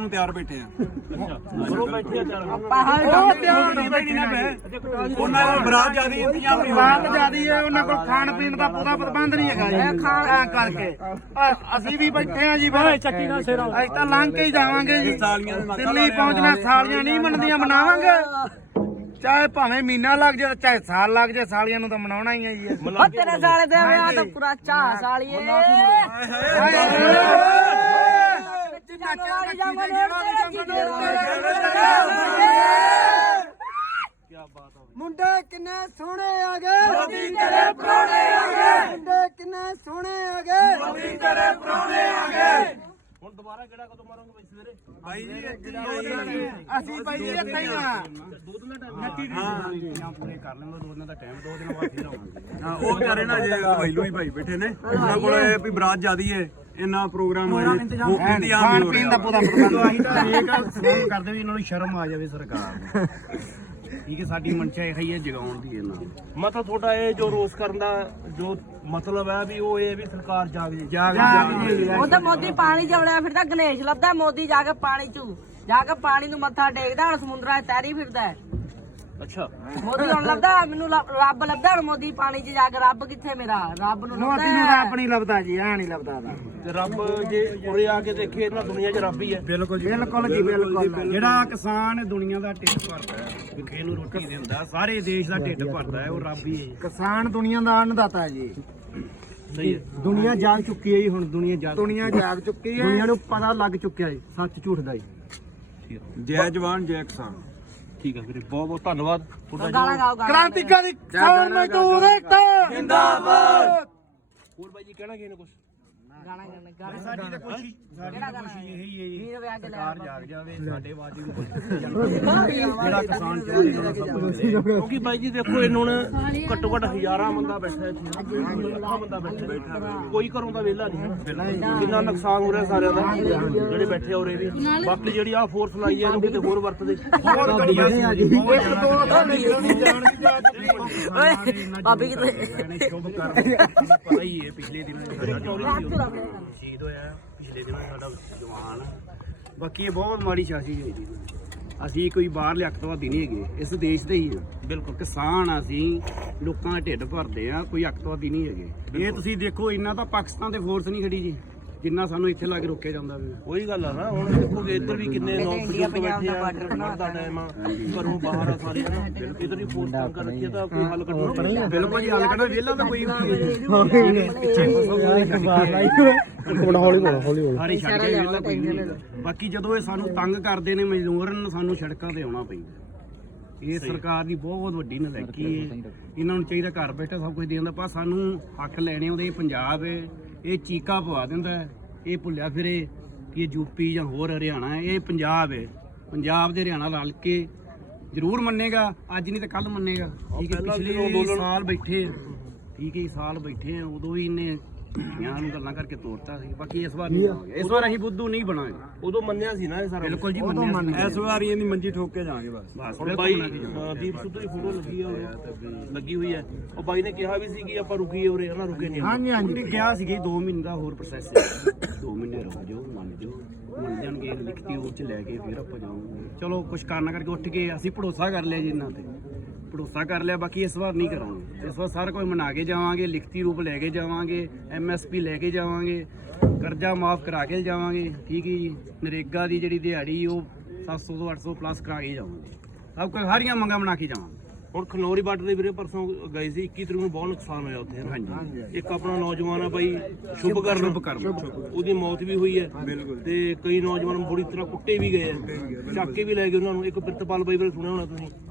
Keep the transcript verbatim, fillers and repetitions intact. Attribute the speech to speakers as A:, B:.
A: ਨੂੰ ਤਿਆਰ ਬੈਠੇ ਆ।
B: ਚਲੋ ਬੈਠੇ ਆ ਚੱਲ
C: ਉਹ ਤਿਆਰ ਨਹੀਂ ਬੈਠੇ ਨਾ ਬੈ
A: ਉਹਨਾਂ ਕੋਲ ਬਰਾਤ ਜਿਆਦੀ ਇੰਤਜ਼ਾਮ ਨਹੀਂ
C: ਬਾਤ ਜਿਆਦੀ ਹੈ, ਉਹਨਾਂ ਕੋਲ ਖਾਣ ਪੀਣ ਦਾ ਪੂਰਾ ਪ੍ਰਬੰਧ ਨਹੀਂ ਹੈਗਾ ਜੀ ਖਾਣ ਕਰਕੇ। ਅ- ਅਸੀਂ ਵੀ ਬੈਠੇ ਆ ਜੀ ਫਿਰ ਚੱਕੀ ਨਾਲ ਸੇਰਾ ਅਸੀਂ ਤਾਂ ਲੰਘ ਕੇ ਹੀ ਜਾਵਾਂਗੇ ਜੀ। ਦਿੱਲੀ ਪਹੁੰਚਣਾ ਸਾਲੀਆਂ ਨਹੀਂ ਮੰਨਦੀਆਂ, ਮਨਾਵਾਂਗੇ ਚਾਹੇ ਭਾਵੇਂ ਮਹੀਨਾ ਲੱਗ ਜਾਏ ਚਾਹੇ ਸਾਲ ਲੱਗ ਜਾਏ, ਸਾਲੀਆਂ ਨੂੰ ਤਾਂ ਮਨਾਉਣਾ ਹੀ ਹੈ ਜੀ।
D: ਉਹ ਤੇਰੇ ਸਾਲੇ ਦੇ ਵਿਆਹ ਤਾਂ ਪੂਰਾ ਚਾਹ ਸਾਲੀਏ
E: ਮੁੰਡੇ ਕਿੰਨੇ ਸੋਹਣੇ ਆ ਗਏ, ਮੋਦੀ ਤੇਰੇ ਪ੍ਰਾਹੁਣੇ ਆ ਗਏ। ਮੁੰਡੇ ਕਿੰਨੇ ਸੋਹਣੇ ਆ ਗਏ, ਮੋਦੀ ਤੇਰੇ ਪ੍ਰਾਹੁਣੇ ਆ ਗਏ।
B: ਹੁਣ ਦੁਬਾਰਾ ਕਿਹੜਾ ਕਦੋਂ ਮਾਰੋਗੇ ਬਈ ਸਵੇਰੇ?
A: ਬਾਈ ਜੀ ਇੱਥੇ
C: ਅਸੀਂ ਬਾਈ ਇੱਥੇ ਹੀ ਆ।
B: ਦੋ ਦਿਨ ਦਾ ਟਾਈਮ ਹਾਂ ਪੂਰੇ ਕਰ ਲੈਂਦੇ, ਦੋ ਦਿਨਾਂ ਦਾ ਟਾਈਮ, ਦੋ ਦਿਨਾਂ ਬਾਅਦ ਫਿਰ ਆਵਾਂਗੇ।
A: ਹਾਂ ਉਹ ਵਿਚਾਰੇ ਨਾ ਜੇ ਵੈਲੂ ਹੀ ਭਾਈ ਬੈਠੇ ਨੇ, ਉਹਨਾਂ ਕੋਲ ਇਹ ਵੀ ਬਰਾਤ ਜਿਆਦੀ ਹੈ, ਇੰਨਾ ਪ੍ਰੋਗਰਾਮ ਹੋਇਆ ਇੰਤਜ਼ਾਮ
C: ਖਾਣ ਪੀਣ ਦਾ ਪੂਰਾ ਪ੍ਰਬੰਧ
B: ਅਸੀਂ ਤਾਂ ਇਹ ਗੱਲ ਫੋਨ ਕਰਦੇ ਵੀ ਇਹਨਾਂ ਨੂੰ ਸ਼ਰਮ ਆ ਜਾਵੇ ਸਰਕਾਰ ਨੂੰ। ਠੀਕ ਹੈ, ਸਾਡੀ ਮਨਸ਼ਾ ਇਹ ਹੀ ਹੈ ਜਗਾਉਣ ਦੀ ਇਹਨਾਂ ਨੂੰ। ਮਤਲਬ ਤੁਹਾਡਾ ਇਹ ਜੋ ਰੋਸ ਕਰਨ ਦਾ ਜੋ ਮਤਲਬ ਹੈ ਵੀ ਉਹ ਇਹ ਵੀ ਸਰਕਾਰ ਜਾਗ ਜੇ ਜਾਗ
D: ਉਹ ਤਾਂ ਮੋਦੀ ਪਾਣੀ ਚ ਵੜਿਆ ਫਿਰਦਾ, ਗਣੇਸ਼ ਲੱਭਦਾ ਮੋਦੀ ਜਾ ਕੇ ਪਾਣੀ ਚ ਜਾ ਕੇ ਪਾਣੀ ਨੂੰ ਮੱਥਾ ਟੇਕਦਾ, ਹੁਣ ਸਮੁੰਦਰਾਂ 'ਚ ਤੈਰੀ ਫਿਰਦਾ।
B: ਅੱਛਾ
D: ਮੋਦੀ ਹੁਣ ਲੱਭਦਾ ਮੈਨੂੰ, ਰੱਬ ਲੱਭਦਾ ਹੁਣ ਮੋਦੀ ਪਾਣੀ 'ਚ ਜਾ ਕੇ। ਰੱਬ ਕਿੱਥੇ ਮੇਰਾ? ਰੱਬ ਨੂੰ
C: ਮੋਦੀ ਨੂੰ ਤਾਂ ਆਪਣੀ ਲੱਭਦਾ ਜੀ, ਆ ਨਹੀਂ ਲੱਭਦਾ ਦਾ।
B: ਤੇ ਰੱਬ ਜੇ ਉਰੇ ਆ ਕੇ ਦੇਖੇ ਇਹਨਾਂ ਦੁਨੀਆ 'ਚ ਰੱਬ ਹੀ ਹੈ।
C: ਬਿਲਕੁਲ ਜੀ, ਬਿਲਕੁਲ ਜੀ, ਬਿਲਕੁਲ।
B: ਜਿਹੜਾ ਕਿਸਾਨ ਦੁਨੀਆ ਦਾ ਢਿੱਡ ਭਰਦਾ ਹੈ, ਵਿਖੇ ਨੂੰ ਰੋਟੀ ਦਿੰਦਾ, ਸਾਰੇ ਦੇਸ਼ ਦਾ ਢਿੱਡ ਭਰਦਾ ਹੈ, ਉਹ ਰੱਬ ਹੀ ਹੈ।
C: ਕਿਸਾਨ ਦੁਨੀਆ ਦਾ ਅੰਨਦਾਤਾ ਜੀ।
B: ਸਹੀ ਹੈ। ਦੁਨੀਆ ਜਾਗ ਚੁੱਕੀ ਹੈ ਜੀ, ਹੁਣ ਦੁਨੀਆ ਜਾਗ
C: ਦੁਨੀਆ ਜਾਗ ਚੁੱਕੀ ਹੈ,
B: ਦੁਨੀਆ ਨੂੰ ਪਤਾ ਲੱਗ ਚੁੱਕਿਆ ਹੈ ਸੱਚ ਝੂਠ ਦਾ ਜੀ।
A: ਜੈ ਜਵਾਨ ਜੈ ਕਿਸਾਨ।
B: ਠੀਕ ਹੈ ਵੀਰੇ, ਬਹੁਤ ਬਹੁਤ ਧੰਨਵਾਦ ਤੁਹਾਡਾ।
D: ਗਾਲਾਂ ਗਾਓ ਗਾਲਾਂ।
C: ਕ੍ਰਾਂਤੀਕਾਰੀ ਕਿਸਾਨ ਮਜ਼ਦੂਰ ਏਕਤਾ ਜਿੰਦਾਬਾਦ।
B: ਹੋਰ ਬਾਈ ਜੀ ਕਹਿਣਾ ਕਿਸੇ ਨੇ ਕੁਝ?
D: ਗਾਲਾਂ ਗਾਲਾਂ ਗਾਲਾਂ।
B: ਸਾਡੀ ਤਾਂ ਕੋਸ਼ਿਸ਼ ਸਾਡੀ ਤਾਂ ਕੋਸ਼ਿਸ਼ ਇਹੀ ਹੈ ਜੀ,
D: ਵੀਰ ਵਿਆਹ ਕੇ ਲੈ
B: ਸਰਕਾਰ ਜਾਗ ਜਾਵੇ, ਸਾਡੇ ਆਵਾਜ਼ ਨੂੰ ਜਿਹੜਾ ਕਿਸਾਨ ਚਾਹੁੰਦੇ ਨੇ ਸਭ ਕੁਝ ਮਿਲੇ। ਕਿਉਂਕਿ ਬਾਈ ਜੀ ਦੇਖੋ ਇਹਨਾਂ ਹੁਣ ਘੱਟੋ ਘੱਟ ਹਜ਼ਾਰਾਂ ਬੰਦਾ ਬੈਠਾ ਇੱਥੇ, ਲੱਖਾਂ ਬੰਦਾ ਬੈਠਾ, ਕੋਈ ਘਰੋਂ ਦਾ ਵਿਹਲਾ ਨਹੀਂ। ਕਿੰਨਾ ਨੁਕਸਾਨ ਹੋ ਰਿਹਾ ਸਾਰਿਆਂ ਦਾ, ਜਿਹੜੇ ਬੈਠੇ ਉਰੇ ਵੀ। ਬਾਕੀ ਜਿਹੜੀ ਆਹ ਫੋਰਸ ਲਾਈ ਹੈ ਇਹਨੂੰ ਕਿਤੇ ਹੋਰ ਵਰਤਦੇ। ਬਹੁਤ ਘਟੀਆ ਸੀ ਜੀ,
D: ਭਾਬੀ ਕਿਤੇ
B: ਸ਼ੁਭ ਕਰ ਪਤਾ ਹੀ ਹੈ ਪਿਛਲੇ ਦਿਨਾਂ ਸ਼ਹੀਦ ਹੋਇਆ, ਪਿਛਲੇ ਦਿਨਾਂ ਸਾਡਾ ਜਵਾਨ। ਬਾਕੀ ਇਹ ਬਹੁਤ ਮਾੜੀ ਸ਼ਾਸੀ ਹੋਈ ਜੀ। ਅਸੀਂ ਕੋਈ ਬਾਹਰਲੇ ਅੱਤਵਾਦੀ ਨਹੀਂ ਹੈਗੇ, ਇਸ ਦੇਸ਼ ਦੇ ਹੀ ਆ। ਬਿਲਕੁਲ ਕਿਸਾਨ ਆ ਅਸੀਂ, ਲੋਕਾਂ ਦਾ ਢਿੱਡ ਭਰਦੇ ਆ, ਕੋਈ ਅੱਤਵਾਦੀ ਨਹੀਂ ਹੈਗੇ। ਇਹ ਤੁਸੀਂ ਦੇਖੋ ਇੰਨਾ ਤਾਂ ਪਾਕਿਸਤਾਨ ਦੇ ਫੋਰਸ ਨਹੀਂ ਖੜੀ ਜੀ ਜਿੰਨਾ ਸਾਨੂੰ ਇੱਥੇ ਲਾ ਕੇ ਰੋਕਿਆ ਜਾਂਦਾ ਵੀ। ਉਹੀ ਗੱਲ ਆ ਨਾ, ਹੁਣ ਦੇਖੋਗੇ ਇੱਧਰ ਵੀ ਕਿੰਨੇ ਲੋਕ ਬੈਠੇ ਆ, ਬਾਰਡਰ ਦਾ ਟਾਈਮ ਆ, ਘਰੋਂ ਬਾਹਰ ਆ ਸਾਰੇ ਨਾ, ਇੱਧਰ ਹੀ ਫੋਰਸ ਤੰਗ ਕਰ ਰੱਖੀ ਤਾਂ ਕੋਈ ਹੱਲ ਕੱਢਣਾ। ਬਿਲਕੁਲ ਜੀ, ਹੱਲ ਕੱਢਣਾ ਵਿਹਲਾ ਤਾਂ ਕੋਈ ਸਾਰੀ ਛੱਡ ਕੇ ਵਿਹਲਾ ਕੋਈ ਨਹੀਂ। ਬਾਕੀ ਜਦੋਂ ਇਹ ਸਾਨੂੰ ਤੰਗ ਕਰਦੇ ਨੇ ਮਜ਼ਦੂਰਾਂ ਨੂੰ, ਸਾਨੂੰ ਸੜਕਾਂ ਤੇ ਆਉਣਾ ਪੈਂਦਾ। ਇਹ ਸਰਕਾਰ ਦੀ ਬਹੁਤ ਵੱਡੀ ਨਲਾਇਕੀ ਹੈ। ਇਹਨਾਂ ਨੂੰ ਚਾਹੀਦਾ ਘਰ ਬੈਠਾ ਸਭ ਕੁਝ ਦੇ ਦਿੰਦਾ, ਪਰ ਸਾਨੂੰ ਹੱਕ ਲੈਣੇ ਉਹਦੇ। ਪੰਜਾਬ ਹੈ, ਇਹ ਚੀਕਾ ਪਵਾ ਦਿੰਦਾ, ਇਹ ਭੁੱਲਿਆ ਫਿਰੇ ਕਿ ਇਹ ਯੂਪੀ ਜਾਂ ਹੋਰ ਹਰਿਆਣਾ ਹੈ। ਇਹ ਪੰਜਾਬ ਹੈ, ਪੰਜਾਬ ਦੇ ਹਰਿਆਣਾ ਰਲ ਕੇ ਜ਼ਰੂਰ ਮੰਨੇਗਾ, ਅੱਜ ਨਹੀਂ ਤਾਂ ਕੱਲ ਮੰਨੇਗਾ। ਠੀਕ ਹੈ, ਪਿਛਲੇ ਸਾਲ ਬੈਠੇ ਠੀਕ ਹੈ ਸਾਲ ਬੈਠੇ ਆ, ਉਦੋਂ ਵੀ ਇਹਨੇ ਯਾਰ ਨੂੰ ਗੱਲਾਂ ਕਰਕੇ ਤੋੜਤਾ ਸੀ। ਬਾਕੀ ਇਸ ਵਾਰ ਨਹੀਂ ਬਣਾਂਗੇ, ਇਸ ਵਾਰ ਅਸੀਂ ਬੁੱਧੂ ਨਹੀਂ ਬਣਾਂਗੇ। ਉਦੋਂ ਮੰਨਿਆ ਸੀ ਨਾ ਇਹ ਸਾਰਾ। ਬਿਲਕੁਲ ਜੀ ਮੰਨਿਆ।
A: ਇਸ ਵਾਰੀ ਇਹਦੀ ਮੰਜੀ ਠੋਕ ਕੇ ਜਾਵਾਂਗੇ ਬਸ।
B: ਬਸ ਬਾਈ ਦੀਪ ਸਿੱਧੂ ਦੀ ਫੋਟੋ ਲੱਗੀ ਆ, ਲੱਗੀ ਹੋਈ ਹੈ। ਉਹ ਬਾਈ ਨੇ ਕਿਹਾ ਵੀ ਸੀ ਕਿ ਆਪਾਂ ਰੁਕੀਏ ਉਰੇ, ਹਨਾ ਰੁਕੇ ਨਹੀਂ।
C: ਹਾਂਜੀ ਹਾਂਜੀ,
B: ਉਹਨੇ ਕਿਹਾ ਸੀ ਕਿ ਦੋ ਮਹੀਨੇ ਦਾ ਹੋਰ ਪ੍ਰੋਸੈਸ ਹੈ, ਦੋ ਮਹੀਨੇ ਰੁਕ ਜਾਓ, ਮੰਨ ਜਾਓ, ਮੰਨ ਜਾਣਗੇ ਲਿਖਤੀ ਉਹ ਚ ਲੈ ਕੇ ਫਿਰ ਆਪਾਂ ਜਾਵਾਂਗੇ। ਚਲੋ ਕੁਛ ਕਰਨਾ ਕਰਕੇ ਉੱਠ ਕੇ ਅਸੀਂ ਭਰੋਸਾ ਕਰ ਲਿਆ ਜੀ, ਇਹਨਾਂ ਤੇ ਭਰੋਸਾ ਕਰ ਲਿਆ। ਬਾਕੀ ਇਸ ਵਾਰ ਨਹੀਂ ਕਰਾਂਗੇ, ਇਸ ਵਾਰ ਸਾਰਾ ਕੁਝ ਮਨਾ ਕੇ ਜਾਵਾਂਗੇ, ਲਿਖਤੀ ਰੂਪ ਲੈ ਕੇ ਜਾਵਾਂਗੇ, ਐਮ ਐਸ ਪੀ ਲੈ ਕੇ ਜਾਵਾਂਗੇ, ਕਰਜ਼ਾ ਮਾਫ ਕਰਾ ਕੇ ਜਾਵਾਂਗੇ। ਠੀਕ ਹੈ ਜੀ, ਨਰੇਗਾ ਦੀ ਜਿਹੜੀ ਦਿਹਾੜੀ ਉਹ ਸੱਤ ਸੌ ਤੋਂ ਅੱਠ ਸੌ ਪਲੱਸ ਕਰਾ ਕੇ ਜਾਵਾਂਗੇ। ਸਭ ਕੁਝ ਸਾਰੀਆਂ ਮੰਗਾਂ ਬਣਾ ਕੇ ਜਾਵਾਂਗੇ। ਹੁਣ ਖਨੌਰੀ ਬਾਰਡਰ ਦੇ ਵੀਰੇ ਪਰਸੋਂ ਗਏ ਸੀ, ਇੱਕੀ ਤਰੀਕ ਨੂੰ ਬਹੁਤ ਨੁਕਸਾਨ ਹੋਇਆ ਉੱਥੇ। ਹਾਂਜੀ, ਇੱਕ ਆਪਣਾ ਨੌਜਵਾਨ ਆ ਬਾਈ ਸ਼ੁਭ ਕਰਨ ਉਹਦੀ ਮੌਤ ਵੀ ਹੋਈ ਹੈ। ਤੇ ਕਈ ਨੌਜਵਾਨ ਬੁਰੀ ਤਰ੍ਹਾਂ ਕੁੱਟੇ ਵੀ ਗਏ, ਚੱਕ ਕੇ ਵੀ ਲੈ ਗਏ ਉਹਨਾਂ ਨੂੰ। ਇੱਕ ਪ੍ਰਿਤਪਾਲ ਬਾਈ ਬਾਰੇ ਸੁਣਿਆ ਹੋਣਾ ਤੁਸੀਂ।